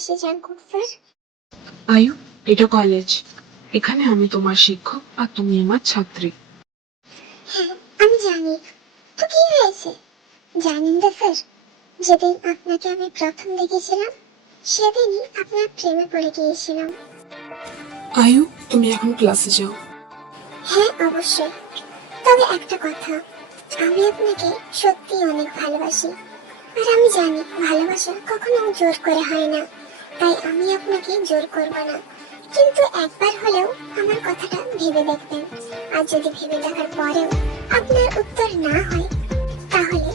ক্লাসে Jungkook sir. আয়ু, এটা কলেজ। এখানে আমি তোমার শিক্ষক আর তুমি আমার ছাত্রী। হ্যাঁ, আমি জানি। তো কি হয়েছে জানেন তো স্যার, যেদিন আপনাকে আমি প্রথম দেখেছিলাম সেদিনই আপনার প্রেমে পড়ে গিয়েছিলাম। আয়ু, তুমি এখন ক্লাসে যাও। হ্যাঁ অবশ্যই, তবে একটা কথা, আমি আপনাকে সত্যি অনেক ভালোবাসি। আর আমি জানি ভালোবাসা কখনো জোর করে হয় না, তাই আমি আপনাকে জোর করব না। কিন্তু একবার হলেও আমার কথাটা ভেবে দেখবেন। আর যদি ভেবে দেখার পরেও আপনার উত্তর না হয়, তাহলে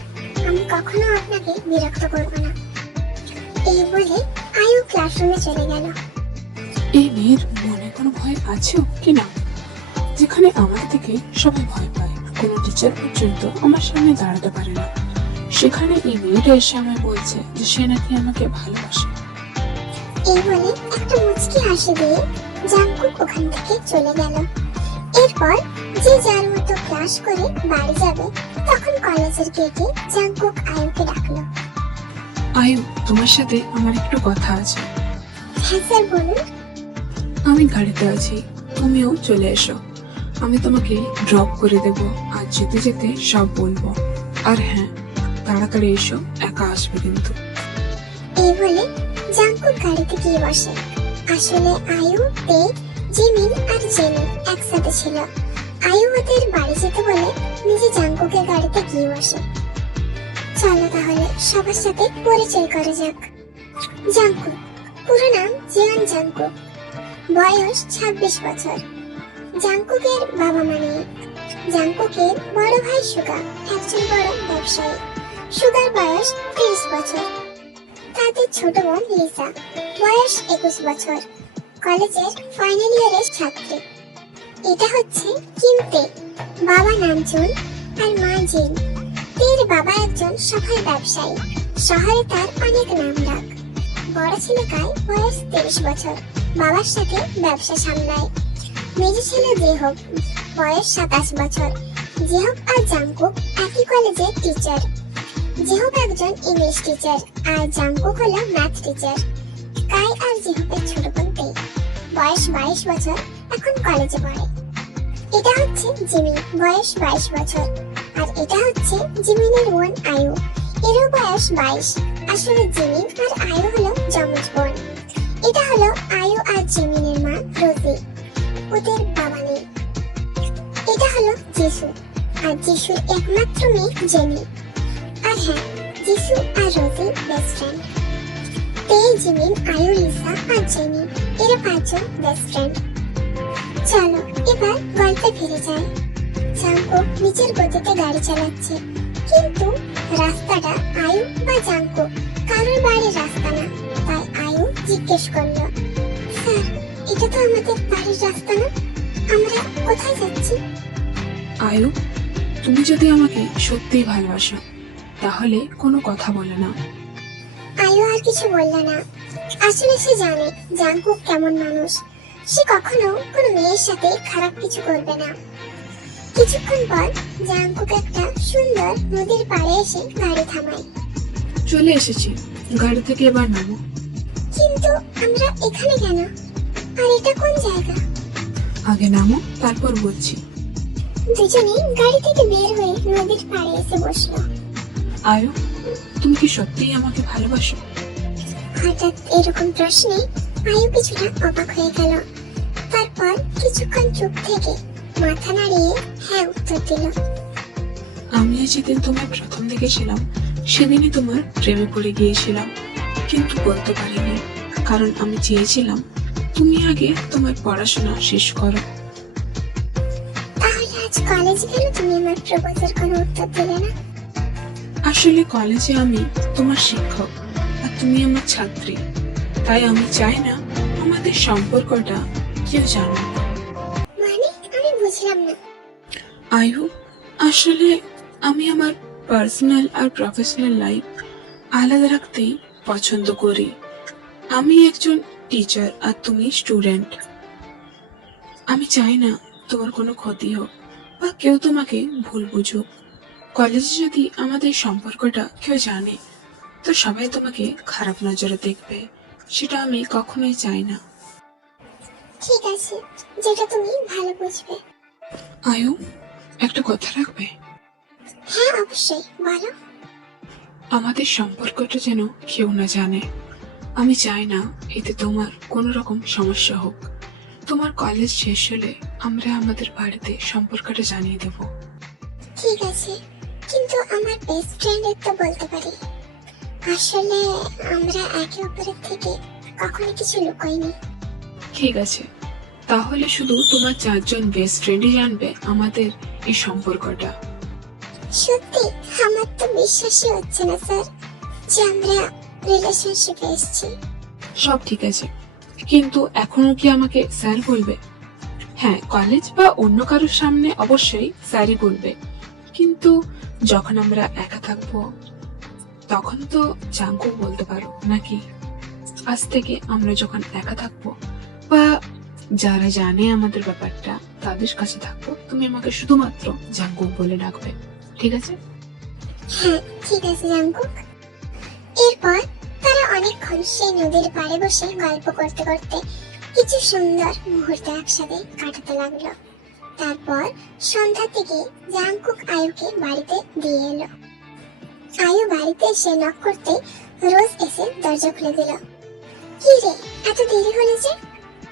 আমি কখনো আপনাকে বিরক্ত করব না। এই বলে আয়ু ক্লাসরুমে চলে গেল। এই মেয়ের মনে কোনো ভয় আছে কি না? যেখানে আমার থেকে সবাই ভয় পায়, কোনো টিচার পর্যন্ত আমার সামনে দাঁড়াতে পারে না, সেখানে এই মেয়েটা এসে আমায় বলছে যে সে নাকি আমাকে ভালোবাসে। এই বলে একটা মুচকি হাসি দিয়ে জাঙ্কুক ওখান থেকে চলে গেল। এরপর যে যার মতো ক্লাস করে বাড়ি যাবে, তখন কলেজের গেটে জাঙ্কুক আয়ুকে ডাকলো। আয়ু, তোমার সাথে আমার একটু কথা আছে। হ্যাঁ স্যার বলুন। আমি গাড়িতে আছি, তুমিও চলে এসো। আমি তোমাকে ড্রপ করে দেব, আর যেতে যেতে সব বলবো। আর হ্যাঁ, তাড়াতাড়ি এসো, একা আসবে কিন্তু। এই বলে জাঙ্কুক গাড়িতে গিয়ে বসে। আসলে আয়ু, তে, জিমিন আর জেনি একসাথে ছিল। আয়ু ওদের বাড়ি যেতে বলে নিজে জাঙ্কুকের গাড়িতে গিয়ে বসে। চলো তাহলে সবার সাথে পরিচয় করা যাক। জাঙ্কুক, পুরো নাম জিয়ন জাঙ্কুক, বয়স 26 বছর। জাঙ্কুকের বাবা মানে জাঙ্কুকের বড় ভাই সুগা একজন বড় ব্যবসায়ী। সুগার বয়স 30 বছর। তাদের ছোট বোন লিসা, বয়স 21 বছর, কলেজের ফাইনাল ইয়ারের ছাত্রী। এটা হচ্ছে কিমতে, বাবা নামজুন আর মা জিন। তের বাবা একজন সফল ব্যবসায়ী, শহরে তার অনেক নামডাক। বড় ছেলে কাই, বয়স 23 বছর, বাবার সাথে ব্যবসা সামলায়। মেজ ছেলে জেহব, বয়স 27 বছর। জেহব আর জাঙ্কুক একই কলেজের টিচার। জেহব একজন ইংলিশ টিচার আর জাঙ্কুক হলো ম্যাথ টিচার। কাই আর জেহবের ছোট বোন তে, বয়স 22 বছর, এখন কলেজে পড়ে। এটা হচ্ছে জিমিন, বয়স 22 বছর। আর এটা হচ্ছে জিমিনের বোন আয়ু, এরও বয়স 22। আসলে জিমিন আর আয়ু হলো যমজ বোন। এটা হলো আয়ু আর জিমিনের মা রোজি, ওদের বাবা নেই। এটা হলো যিশু, আর যিশুর একমাত্র মেয়ে জেনি। আর হ্যাঁ, যিশু আর রোজি বেস্ট ফ্রেন্ড। তে, জিমিন, আয়ু, লিসা আর জেনি, এরা 5 জন বেস্ট ফ্রেন্ড। চলো এবার গল্পে ফিরে যায়। জাঙ্কুক নিজের গতিতে গাড়ি চালাচ্ছে, কিন্তু রাস্তাটা আয়ু বা জাঙ্কুক কারোর বাড়ির রাস্তা না। তাই আয়ু জিজ্ঞেস করলো, স্যার এটা তো আমাদের বাড়ির রাস্তা না, আমরা কোথায় যাচ্ছি? আয়ু, তুমি যদি আমাকে সত্যিই ভালোবাসো, তাহলে কোনো কথা বলে না। আয়ু আর কিছু বলল না। আসলে সে জানে জাঙ্কুক কেমন মানুষ, সে কখনো কোনো মেয়ের সাথে খারাপ কিছু করবে না। কিছুক্ষণ পর জাঙ্কুক একটা সুন্দর নদীর পাড়ে এসে গাড়ি থামায়। চলে এসেছি, গাড়ি থেকে এবার নামো। কিন্তু আমরা এখানে কেন, আর এটা কোন জায়গা? আগে নামো, তারপর বলছি। দুজনেই গাড়ি থেকে বের হয়ে নদীর পাড়ে এসে বসলো। আয়ু, তুমি কি সত্যিই আমাকে ভালোবাসো? হঠাৎ এরকম প্রশ্নে আয়ু কিছুটা অবাক হয়ে গেল। তারপর কিছুক্ষণ চুপ থেকে মাথা নাড়িয়ে হ্যাঁ উত্তর দিল। আমি যেদিন তোমায় প্রথম দেখেছিলাম, সেদিনই তোমার প্রেমে পড়ে গিয়েছিলাম, কিন্তু বলতে পারিনি, কারণ আমি চেয়েছিলাম তুমি আগে তোমার পড়াশোনা শেষ করো। তাহলে আজ কলেজে কেন তুমি আমার প্রপোজের কোনো উত্তর দিলে না? আসলে কলেজে আমি তোমার শিক্ষক আর তুমি আমার ছাত্রী, তাই আমি চাই না আমাদের সম্পর্কটা কেউ জানুক। মানে আমি বুঝলাম না। আয়ু, আসলে আমি আমার পার্সোনাল আর প্রফেশনাল লাইফ আলাদা রাখতেই পছন্দ করি। আমি একজন টিচার আর তুমি স্টুডেন্ট। আমি চাই না তোমার কোনো ক্ষতি হোক বা কেউ তোমাকে ভুল বুঝুক। কলেজে যদি আমাদের সম্পর্কটা কেউ জানে, তো সবাই তোমাকে খারাপ নজরে দেখবে, সেটা আমি কখনোই চাই না। ঠিক আছে, যেটা তুমি ভালো বুঝবে। আয়ু, একটা কথা রাখবে? হ্যাঁ অবশ্যই, বলো। আমাদের সম্পর্কটা যেন কেউ না জানে। আমি চাই না এতে তোমার কোনো রকম সমস্যা হোক। তোমার কলেজ শেষ হলে আমরা আমাদের বাড়িতে সম্পর্কটা জানিয়ে দেব। ঠিক আছে, কিন্তু আমার বেস্ট ফ্রেন্ডের তো বলতে পারি। আসলে আমরা একে অপরের থেকে কখনো কিছু লুকোইনি। ঠিক আছে, তাহলে শুধু তোমার 4জন বেস্ট ফ্রেন্ডই জানবে আমাদের এই সম্পর্কটা। সত্যি আমার তো বিশ্বাসই হচ্ছে না স্যার যে আমরা রিলেশনশিপে এসেছি। সব ঠিক আছে, কিন্তু এখনো কি আমাকে স্যার বলবে? হ্যাঁ, কলেজ বা অন্য কারোর সামনে অবশ্যই স্যারই বলবে, কিন্তু যখন আমরা একা থাকবো তখন তো জাঙ্কুক বলতে পারো নাকি? আজ থেকে আমরা যখন একা থাকবো বা যারা জানে আমাদের ব্যাপারটা তাদের কাছে থাকবো, তুমি আমাকে শুধুমাত্র জাঙ্কুক বলে ডাকবে, ঠিক আছে? হ্যাঁ ঠিক আছে জাঙ্কুক। এরপর তারা অনেকক্ষণ সেই নদীর পাড়ে বসে গল্প করতে করতে কিছু সুন্দর মুহূর্ত একসাথে কাটাতে লাগলো। তারপর সন্ধ্যার দিকে জাঙ্কুক আয়ুকে বাড়িতে দিয়ে এলো। আয়ু বাড়িতে এসে নক করতে রোজ এসে দরজা খুলে দিল। কি রে, এত দেরি হলো যে?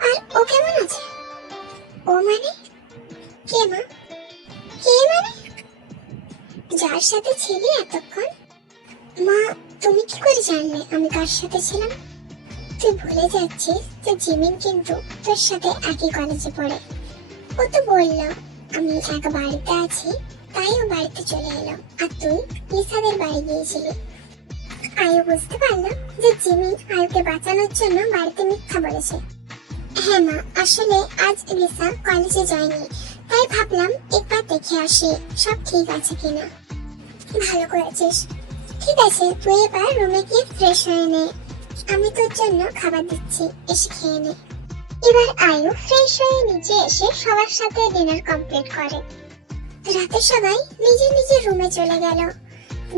আর ও কেমন আছে? ও মানে? কে মা? কে মানে? যার সাথে ছিলি এতক্ষণ? মা, তুমি কি করে জানলে আমি কার সাথে ছিলাম? তুই ভুলে যাচ্ছিস যে জিমিন কিন্তু তোর সাথে একই কলেজে পড়ে। ও তো বললো আমি একা বাড়িতে আছি, তাই ও বাড়িতে চলে এলো, আর তুই লিসাদের বাড়ি গিয়েছিলি। আয়ু বুঝতে পারলো যে জিমিন আয়ুকে বাঁচানোর জন্য বাড়িতে মিথ্যা বলেছে। হ্যাঁ মা, আসলে আজ লিসা কলেজে যায়নি, তাই ভাবলাম একবার দেখে আসি সব ঠিক আছে কিনা। ভালো করেছিস। ঠিক আছে, তুই এবার রুমে গিয়ে ফ্রেশ হয়ে নে, আমি তোর জন্য খাবার দিচ্ছি, এসে খেয়ে নে। এবার আয়ু ফ্রেশ হয়ে নিচে এসে সবার সাথে ডিনার কমপ্লিট করে। রাতে সবাই নিজের নিজের রুমে চলে গেল।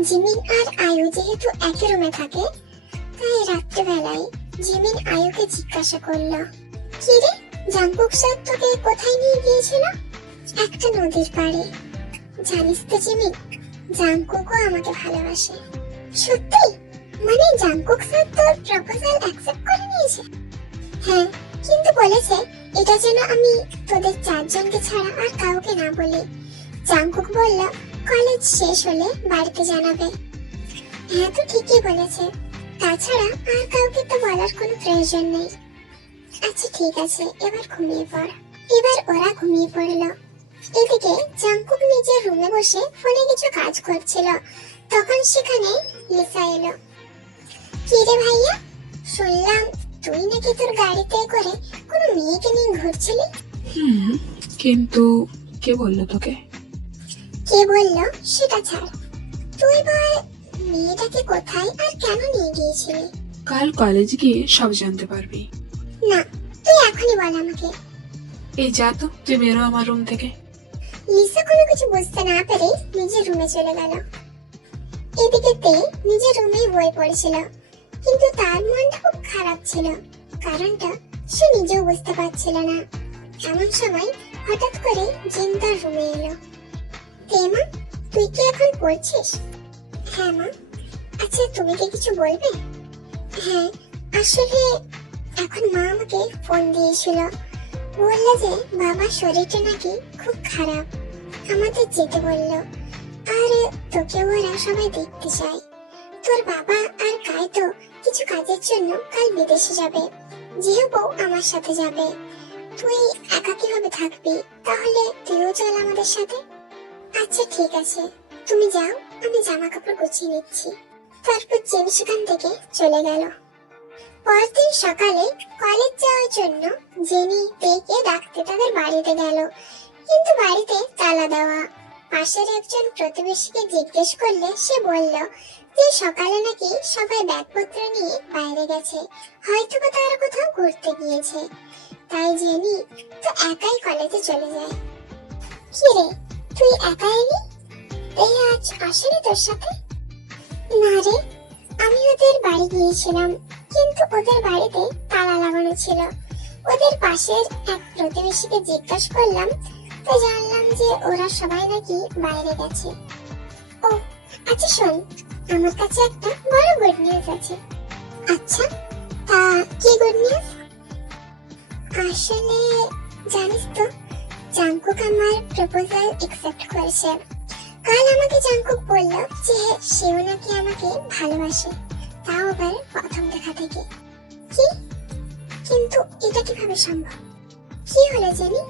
জিমিন আর আয়ু যেহেতু একই রুমে থাকে, তাই রাত্রেবেলায় জিমিন আয়ুকে জিজ্ঞাসা করলো, কি রে, জাঙ্কুক স্যার তোকে কোথায় নিয়ে গিয়েছিল? একটা নদীর পাড়ে। জানিস তো জিমিন, জাঙ্কুকও আমাকে ভালোবাসে। সত্যি? মানে জাঙ্কুক স্যার তোর প্রপোজাল অ্যাকসেপ্ট করে নিয়েছে? হ্যাঁ, কিন্তু বলেছে এটা যেন আমি তোদের 4জনকে ছাড়া আর কাউকে না বলি। জাঙ্কুক বলল কলেজ শেষ হলে বাড়িতে জানাবে। হ্যাঁ তো ঠিকই বলেছে, তাছাড়া আর কাউকে তো বলার কোনো প্রয়োজন নেই। আচ্ছা ঠিক আছে, এবার ঘুমিয়ে পড়। এবার ওরা ঘুমিয়ে পড়লো। এদিকে জাঙ্কুক নিজের রুমে বসে ফোনে কিছু কাজ করছিল, তখন সেখানে লিসা এলো। কি রে ভাইয়া, শুনলাম তুই নাকি তোর গাড়িতে করে কোনো মেয়েকে নিয়ে ঘুরছিলি? কিন্তু কে বললো তোকে? কে বললো সেটা ছাড়, তুই বল মেয়েটাকে কোথায় আর কেন নিয়ে গিয়েছিলি? কাল কলেজ গিয়ে সব জানতে পারবি। না, তুই এখনই বল আমাকে। এই যা তো, তুই বেরো আমার রুম থেকে। লিসা কোনো কিছু বুঝতে না পেরে নিজের রুমে চলে গেল। এদিকে তে নিজের রুমেই বই পড়েছিল, কিন্তু তার মনটা খুব খারাপ ছিল। কারণটা সে নিজেও বুঝতে পারছিল না। এমন সময় হঠাৎ করে জিন তার রুমে এলো। তে মা, তুই কি এখন পড়ছিস? হ্যাঁ মা। আচ্ছা তুমি কি কিছু বলবে? হ্যাঁ, আসলে এখন মা আমাকে ফোন দিয়েছিল, বললো যে বাবার শরীরটা নাকি খুব খারাপ, আমাদের যেতে বললো, আর তোকে ওরা সবাই দেখতে চায়। তোর বাবা আর কাই তো কিছু কাজের জন্য কাল বিদেশে যাবে, যেহেতু আমার সাথে যাবে। তুই একা কিভাবে থাকবি, তাহলে তুইও চল আমাদের সাথে। আচ্ছা ঠিক আছে, তুমি যাও, আমি জামা কাপড় গুছিয়ে নিচ্ছি। তারপর জিম সেখান থেকে চলে গেল। পরদিন সকালে কলেজ যাওয়ার জন্য জেনি পেকে ডাকতে তাদের বাড়িতে গেল, কিন্তু বাড়িতে তালা দেওয়া। পাশের একজন প্রতিবেশীকে জিজ্ঞেস করলে সে বলল যে সকালে নাকি সবাই ব্যাগপত্র নিয়ে বাইরে গেছে, হয়তো বা তারা কোথাও ঘুরতে গিয়েছে। তাই জেনি তো একাই কলেজে চলে যায়। কি রে, তুই একা এলি? এই আজ আসেনি তোর সাথে? না রে, আমি ওদের বাড়ি গিয়েছিলাম, কিন্তু ওদের বাড়িতে তালা লাগানো ছিল। ওদের পাশের এক প্রতিবেশীকে জিজ্ঞাসা করলাম, তো জানলাম যে ওরা সবাই নাকি বাইরে গেছে। ও আচ্ছা শোন, আমার কাছে একটা বড় গুড নিউজ আছে। আচ্ছা, তা কি গুড নিউজ? আসলে জানিস তো, জাংকুক আমার প্রপোজাল একসেপ্ট করেছে। কাল আমাকে জাংকুক বলল যে সেও নাকি আমাকে ভালোবাসে, তাও আবার প্রথম দেখা থেকে। কি? কিন্তু এটা কিভাবে সম্ভব? কি হলো জানি,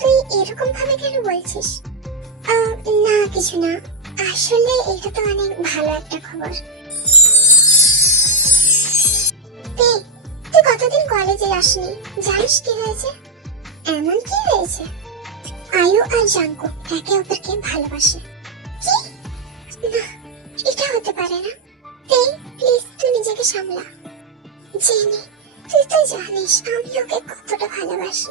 তুই এরকম ভাবে কেন বলছিস? না কিছু না, আসলে এটা তো অনেক ভালো একটা খবর। তুই কতদিন কলেজে আসনি, জানিস কি হয়েছে? এমন কি হয়েছে? আয়ু আর জাংকুক একে অপরকে ভালোবাসে। কি? না, এটা হতে পারে না। প্লিজ তুই নিজেকে সামলা। জেনি, তুই তো জানিস আমি ওকে কতটা ভালোবাসি।